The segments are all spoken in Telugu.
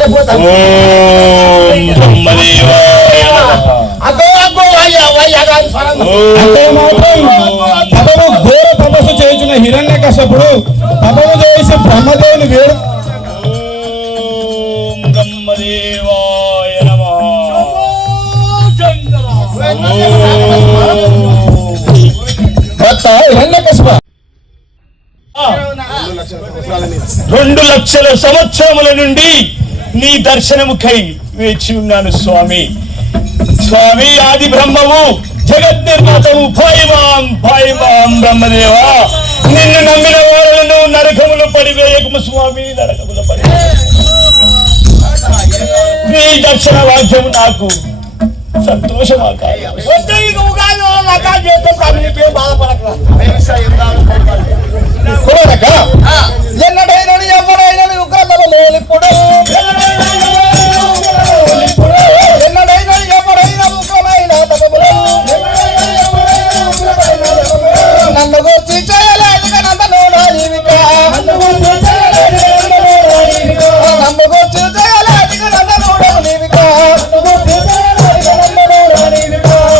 ఘోర తపస్సు చేసిన హిరణ్యకశపుడు తపస్సు చేసి బ్రహ్మదేవుని వేడు హిరణ్యకశప 2 లక్షల సంవత్సరముల నుండి నీ దర్శనముకై వేచి ఉన్నాను స్వామి. స్వామి ఆది బ్రహ్మవు జగత్ నిర్మాతవు భైవాం బ్రహ్మదేవా, నిన్ను నమ్మిన వారులను నరకములు పడివేయకము స్వామి, నరకములు పడి నీ దర్శన వాక్యము నాకు సంతోషమా ఎన్నడైనా ఎవరైనా ఉగ్రతప్పుడు ఎన్నడైనా ఎవరైనా ఉగ్రమైన నన్ను గుర్తి చేయలేదు నందనోడా జీవిక, నన్ను గుర్తి చేయలేదు నందనోడా జీవిక,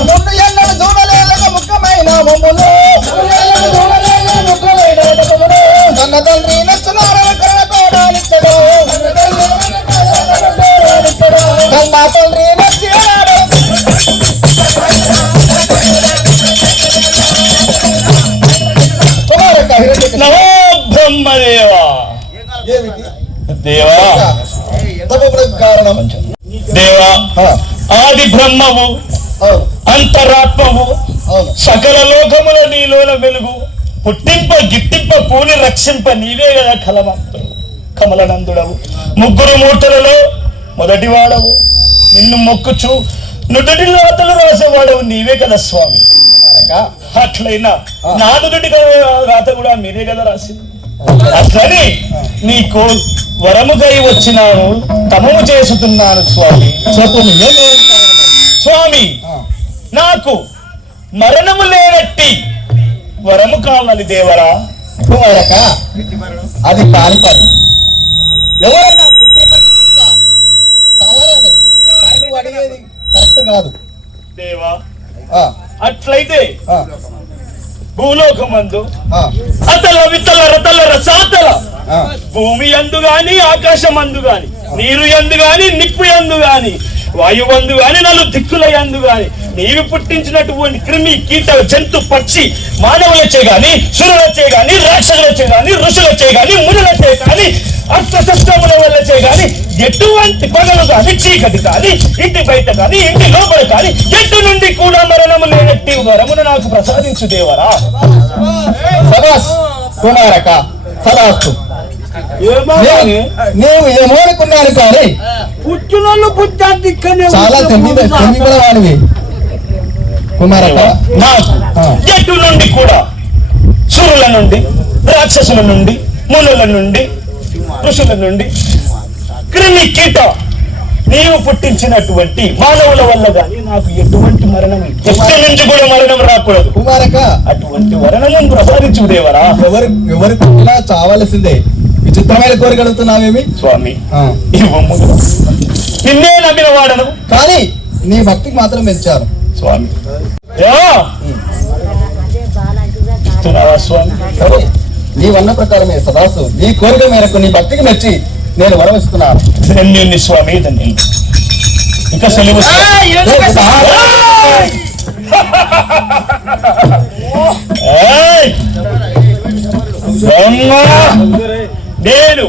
ముందు ఎన్నడు చూడలేదు ముఖ్యమైన మమ్ములు కన్న తండ్రి నచ్చున్నాడు కన్నతోడానిచ్చడు, కన్న తండ్రి నచ్చినాడు. నమో బ్రహ్మదేవా. దేవా కారణం దేవా, ఆది బ్రహ్మవు అంతరాత్మవు సకల లోకముల నీలోన వెలుగు, పుట్టింప గిట్టింప పూని రక్షింప నీవే కదా కమలనందుడవు. 3 మూర్తులలో మొదటివాడవు, నిన్ను మొక్కుచు నుదుటి రాతలు రాసేవాడవు నీవే కదా స్వామి. అట్లయినా నా నుదుటి రాత కూడా మీరే కదా రాసింది. అట్లని నీకు వరముగై వచ్చినాను, తమము చేసుతున్నాను స్వామి. స్వామి నాకు మరణము లేనట్టి వరము కావాలి దేవరా. అది కాని పని. ఎవరైనా అడిగేది కరెక్ట్ కాదు దేవా. అట్లయితే భూలోకమందు అతల వితల రతల రసాతల భూమి యందు గాని ఆకాశం అందు గాని నీరు యందు గాని నిప్పు యందు గాని వాయువందు గాని 4 దిక్కుల యందు గాని నీవు పుట్టించినటువంటి క్రిమి కీట జంతు పక్షి మానవులచే గాని సురులచే గాని రాక్షసులచే గాని ఋషులచే గాని మునులచే గాని అష్టశస్త్రముల వల్లచే గాని ఎటువంటి పగలు కానీ చీకటి కానీ ఇంటి బయట కానీ ఇంటి లోపల కానీ ఎటు నుండి కూడా మరణము లేనట్టి వరమును నాకు ప్రసాదించు దేవరా. కుమారక సదాస్తు. నీవు ఏమోనుకున్నాను కానీ చాలా తెలివిగలవాడివి కుమారక. ఎటు నుండి కూడా సురుల నుండి రాక్షసుల నుండి మునుల నుండి ఋషుల నుండి క్రిమి కీట నీవు పుట్టించినటువంటి మానవుల వల్ల గాని నాకు ఎటువంటి మరణం ఎక్కడి నుంచి కూడా మరణం రాకూడదు కుమారక. అటువంటి మరణం ప్రసాదించు దేవరా. ఎవరు పుట్టినా చావాల్సిందే. విచిత్రమైన కోరిక అడుగుతున్నావేమి స్వామి? నిన్నే నమ్మిన వాడను కానీ నీ భక్తికి మాత్రం పెంచాను స్వామి. స్వామి నీవన్న ప్రకారమే సదాసు, నీ కోరిక మేరకు నీ భక్తికి మెచ్చి నేను వరమిస్తున్నాను. ధన్యుని స్వామి, ధన్యుని. ఇంకా సెలవు నేను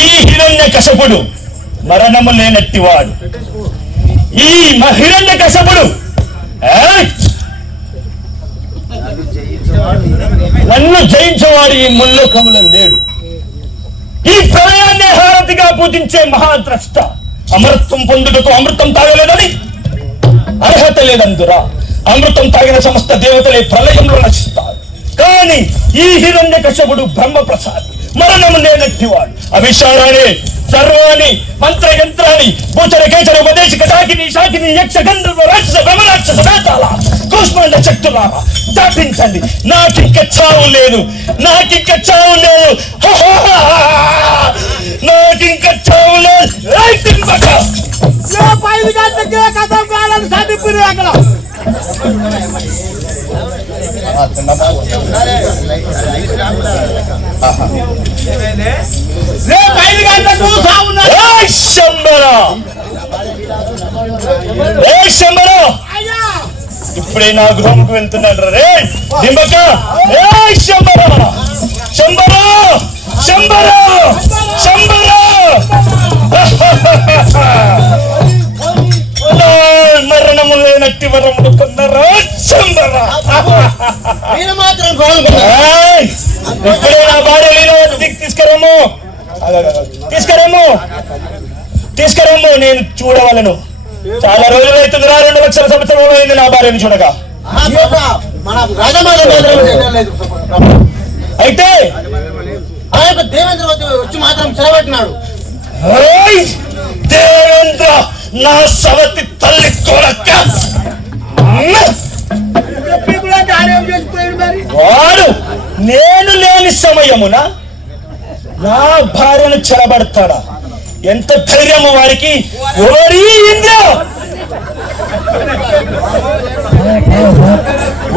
ఈ హిరణ్యకశపుడు మరణము లేనట్టివాడు. ఈ హిరణ్యకశపుడు నన్ను జయించేవాడు ఈ ముల్లోకములో లేడు. ఈ ప్రళయాన్ని హారతిగా పూజించే మహాద్రష్ట అమృతం పొందుటకు అమృతం తాగలేదని అర్హత లేదందురా. అమృతం తాగిన సమస్త దేవతలే ప్రళయంలో నశిస్తారు. కానీ ఈ హిరణ్యకశపుడు బ్రహ్మ ప్రసాద్ మరణము లేనట్టివాడు. అభిషారాన్ని సర్వాణి మంత్రయంత్రాన్ని భూచర కేచర ఉపదేశిక శాకిని శాకిని యక్ష గంధర్వ రాక్షస బ్రహ్మరాక్షస వేతాల కూష్మాండ శక్తులారా దాటించండి. నాకింక చావు లేదు, నాకింక చావు లేదు, నాకింక చావు లేదు. ఇప్పుడే నా గృహంకు వెళ్తున్నాడు రే దింబక. శంబర శంబర శంబర శంబర మరణము లేనట్టి వరములు కొన్నరా శంబర. ఇప్పుడే నా భార్య లీలావతికి తీసుకురమ్ము, తీసుకురమ్ము, తీసుకురమ్ము. నేను చూడవలను. చాలా రోజులు అవుతుంది, 2 లక్షల సంవత్సరాలు అయింది నా భార్యను చూడగా. అయితే ఆ యొక్క దేవేంద్ర వచ్చి మాత్రం చెరబట్టినాడు. దేవేంద్ర నా సవతి తల్లి కొడక, వాడు నేను లేని సమయమున నా భార్యను చెరబడతాడా? ఎంత ధైర్యము వారికి! ఓరి ఇంద్ర,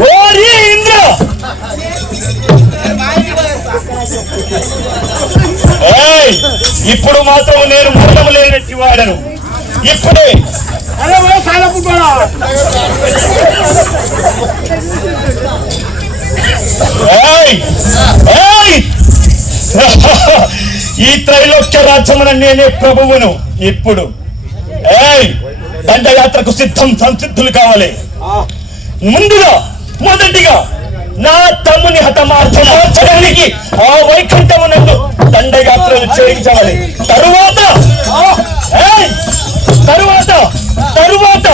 ఓరి ఇంద్ర, ఇప్పుడు మాత్రం నేను మరణము లేనట్టి వాడను. ఇప్పుడే ఈ త్రైలోక్య రాజ్యమున నేనే ప్రభువును. ఇప్పుడు దండయాత్రకు సంసిద్ధులు కావాలి. ముందుగా మొదటిగా నా తమ్ముని హతమార్చడానికి ఆ వైకుంఠమునందు దండయాత్రలు చేయించవాలి. తరువాత తరువాత తరువాత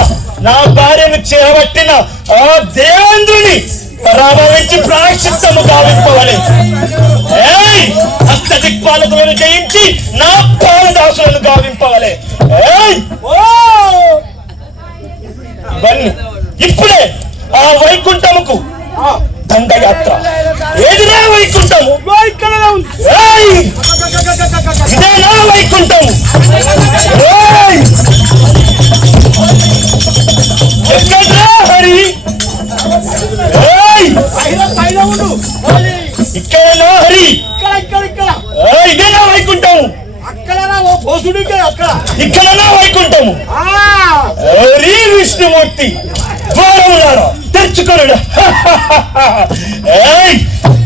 నా భార్యను చేరబట్టిన ఆ దేవేంద్రుని పరాభవించి ప్రాయశ్చిత్తము గావింపవాలి. హస్త దిక్పాలకులను జయించి నా పాలదాసులను గావింపవాలి. ఇప్పుడే ఆ వైకుంఠముకు దండయాత్ర. ఏదిరా వైకుంఠము? ఇదేనా వైకుంఠము? ఎక్కడ్రా హరి? ఇక్కడనా హరి? ఇదేనా వైకుంఠము? ఇక్కడనా వైకుంఠము? హరి విష్ణుమూర్తి ద్వారములారా తెరుచుకొనుడు.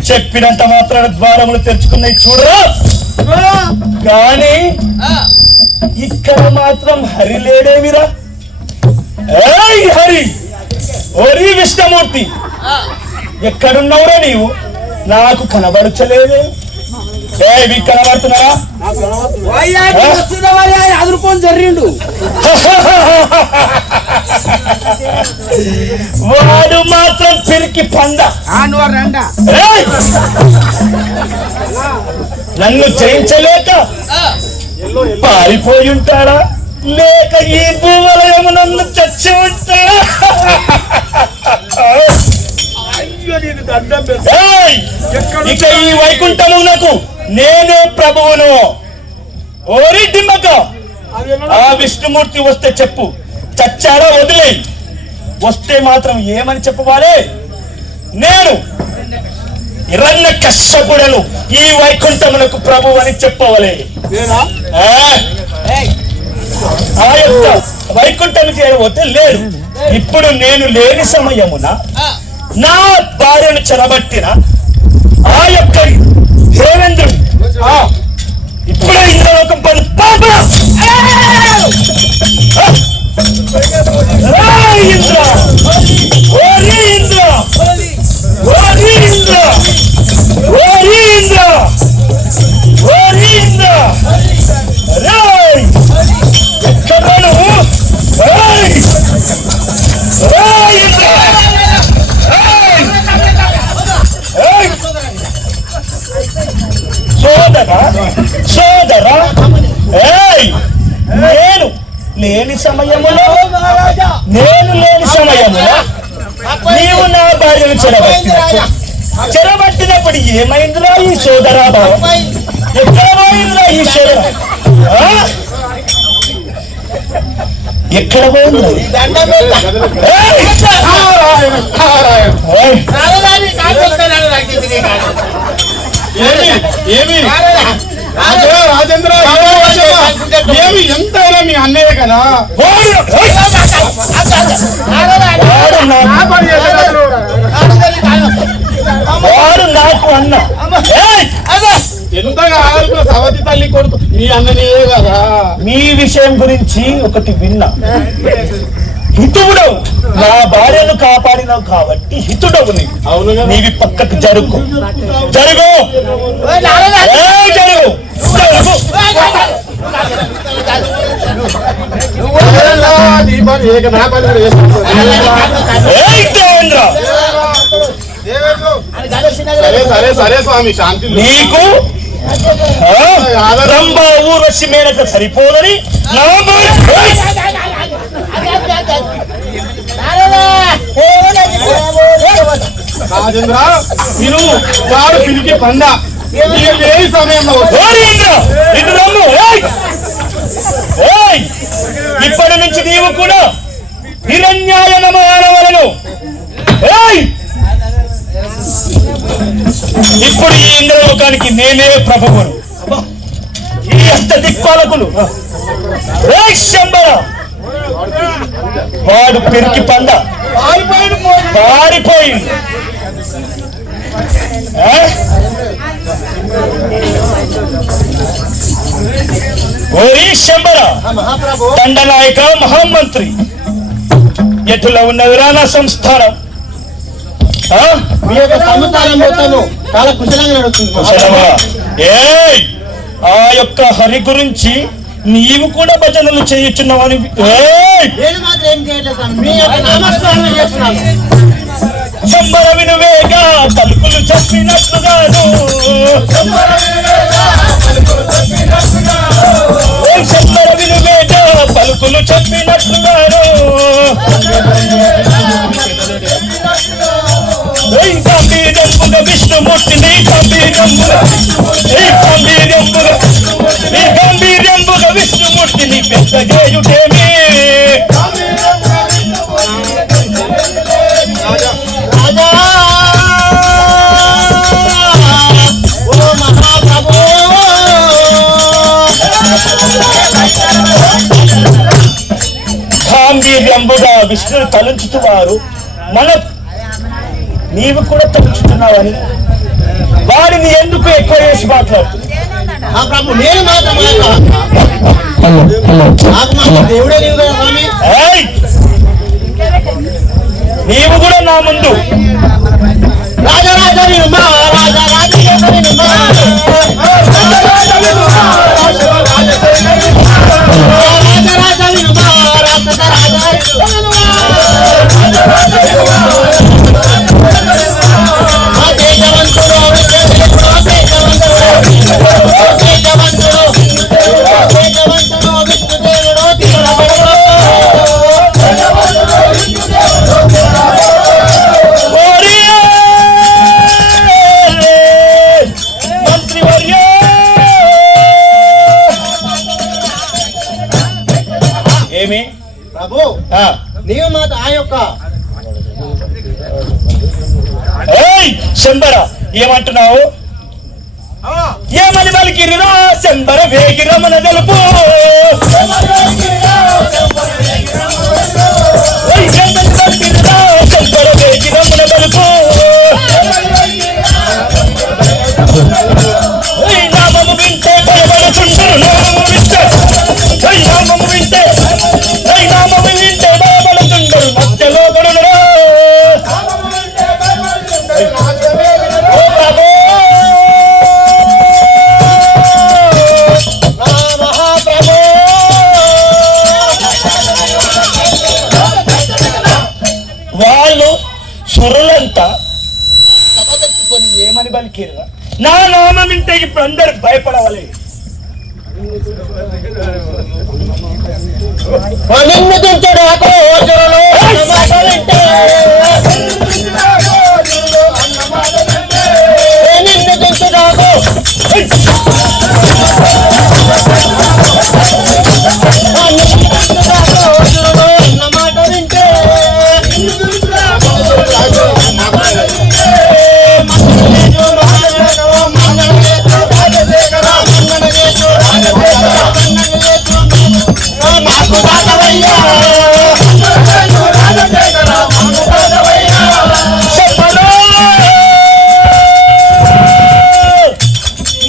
చెప్పినంత మాత్రాన ద్వారములు తెరుచుకున్నాయి చూడరా. కానీ ఇక్కడ మాత్రం హరి లేడేమిరా? హరి, ఓరి విష్ణుమూర్తి, ఎక్కడున్నావురా నీవు? నాకు కనబడచలేదే. కనబడుతున్నారా? అదురుకొని జరిగిండు. వాడు మాత్రం పిరికి పంద. నన్ను జయించలేక పారిపోయి ఉంటాడా, లేక ఈ భూవలయము నన్ను చచ్చి ఉంటాడా? ఇక ఈ వైకుంఠమునకు నేనే ప్రభువును. ఓరి దిమ్మక, ఆ విష్ణుమూర్తి వస్తే చెప్పు, చచ్చాడా వదిలే. వస్తే మాత్రం ఏమని చెప్పవాలి? నేను హిరణ్య కశ్యపుడను, ఈ వైకుంఠమునకు ప్రభు అని చెప్పవలే. ఆ యొక్క వైకుంఠం చేయబోతే లేడు. ఇప్పుడు నేను లేని సమయమున నా భార్యను చెరబట్టిన ఆ యొక్క దేవేంద్రుడు ఇప్పుడే ఇంద్రలోకం పని ఇంద్ర, ఓరి ఇంద్ర, ఓరి ఇంద్ర, ఓరి ఇంద్ర, ఓరి ఇంద్ర, ఎక్కడ నువ్వు? సోదర లేని సమయములో నీవు నా భార్యను చెరబట్టినప్పుడు ఏమైందిరా ఈ సోదరా భావం? ఎక్కడ పోయిందిరా ఈ సోదర? ఎక్కడ పోయింది? రాజేంద్ర ఏమి ఎంతైనా మీ అన్నయ్య కదా. వాడు నాకు అన్న ఎంతగా ఆడుతున్న సవతి తల్లి కొడుకు మీ అన్ననే కదా. మీ విషయం గురించి ఒకటి విన్నా. హితువుడు నా భార్యను కాపాడినావు కాబట్టి హితుడవు నీవు. అవును, నీవి పక్కకు జరుగు జరుగు జరుగు సరే సరే స్వామి శాంతి. నీకు రంభ ఊర్వశి మేనక సరిపోదని రాజేంద్ర మీరు వాడు పిలికి పండ లేని సమయంలో ఇప్పటి నుంచి నీవు కూడా నిరన్యాయ నమయానవలను. ఇప్పుడు ఈ ఇంద్రలోకానికి నేనే ప్రభువును. ఈ అష్ట దిక్పాలకులు వాడు పెరికి పండ పారిపోయింది. ఓరి శంబర దండనాయక మహామంత్రి ఎటులో ఉన్నదిరా నా సంస్థానం? మీ యొక్క సంస్థానం మొత్తము చాలా కుశలంగా నడుస్తుంది. ఆ యొక్క హరి గురించి నీవు కూడా భజనలు చేయుచున్నావని శంబర వినువేగా పలుకులు చెప్పినట్లుగాను శంబర వినువేగా పలుకులు చెప్పినట్లుగాను గంభీరంబుగా విష్ణుమూర్తిని గంభీరంబుగా విష్ణుమూర్తిని పెద్దగేయుటేమి గాంభీర్యంబుగా విష్ణుని తలంచుతువారు మన నీవు కూడా తలుచుతున్నావని వాడిని ఎందుకు ఎక్కువ చేసి మాట్లాడుతున్నావు? నీవు కూడా నా ముందు ప్రభు నీవు మాట ఆ యొక్క శంబర ఏమంటున్నావు? ఏమని పలికిరిరా శంబర వేగిరమన తెలుపు శంబర వేగిరమన తెలుపు నామము వింటే భయపడుతుంటారు. నామము వింటే భయపడుతుంటారు. మధ్యలో గడులరా నిన్ను దించడు అకోచరులు మాట వింటే నిన్ను దించుడాకు అన్న మాట వింటే మాకు దానవయ్యా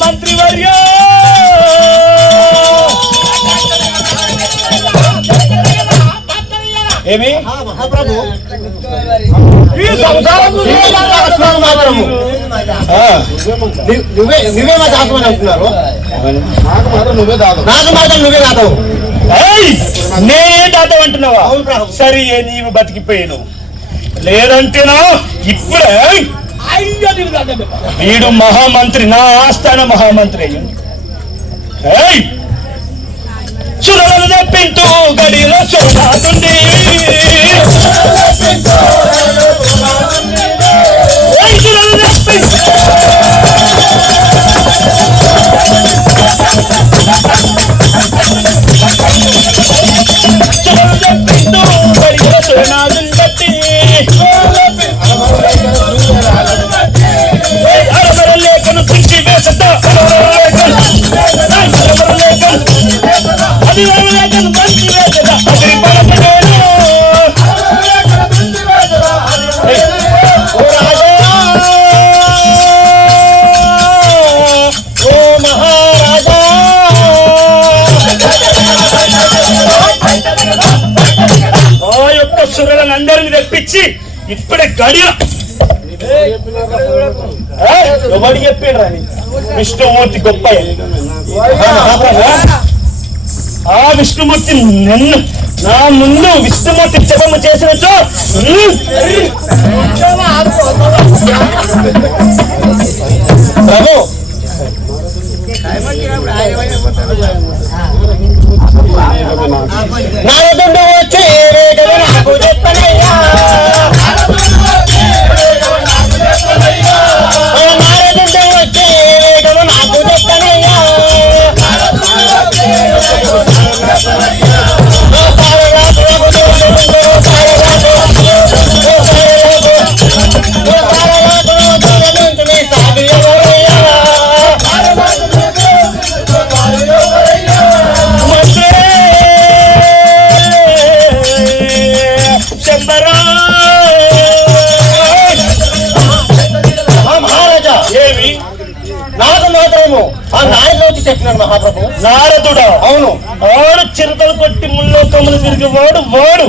మంత్రివర్య ఏమి మహాప్రభు ఈ సంసారము మాత్రము నువ్వే మా దాసమని అంటున్నారు. నాకు మాత్రం నువ్వే దాదు. నాకు మాత్రం నువ్వే దాదావు. నేనే దాతం అంటున్నావా? అవును ప్రభు. సరే నీవు బతికిపోయాను లేదంటేనా ఇప్పుడే వీడు మహామంత్రి నా ఆస్థాన మహామంత్రి అయ్యింది. సురలను తెప్పింటూ గడిలో చూడాలండి లేఖను తిరిగి వేసతా అది లేఖను మంచి వేసతా అది సురలను అందరిని తెప్పించి ఇప్పుడే గడియ ఎవడు చెప్పాడు రాని విష్ణుమూర్తి గొప్ప ఆ విష్ణుమూర్తి నిన్ను నా ముందు విష్ణుమూర్తి జపము చేసినట్టు ప్రభు నారదుడు వచ్చి నాకు చెప్పనయ్యా నారదుడు వచ్చి నాకు చెప్పనయ్యా మహాప్రభు నారదుడా? అవును. వాడు చిరతలు కొట్టి ముల్లోకములు తిరిగి వాడు వాడు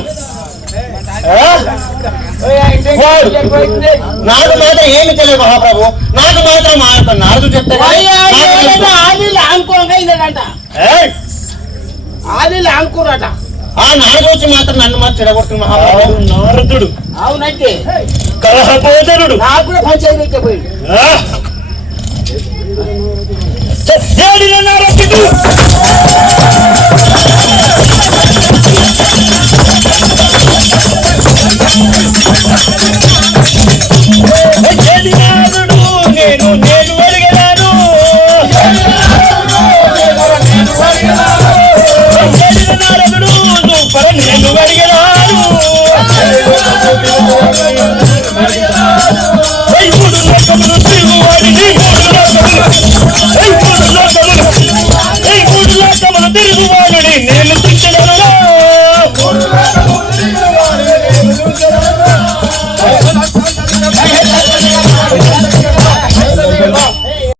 నాకు మాత్రం ఏమి తెలియదు మహాప్రభు. నాకు మాత్రం మా యొక్క నారదు చెప్తాడు. ఆ నారదు వచ్చి మాత్రం నన్ను మాత్రం చెడగొడుతుంది మహాప్రభు. నారదుడు అవునంటే కలహబోధనుడు నాకు కూడా పంచాయతీ పోయి నారదుడు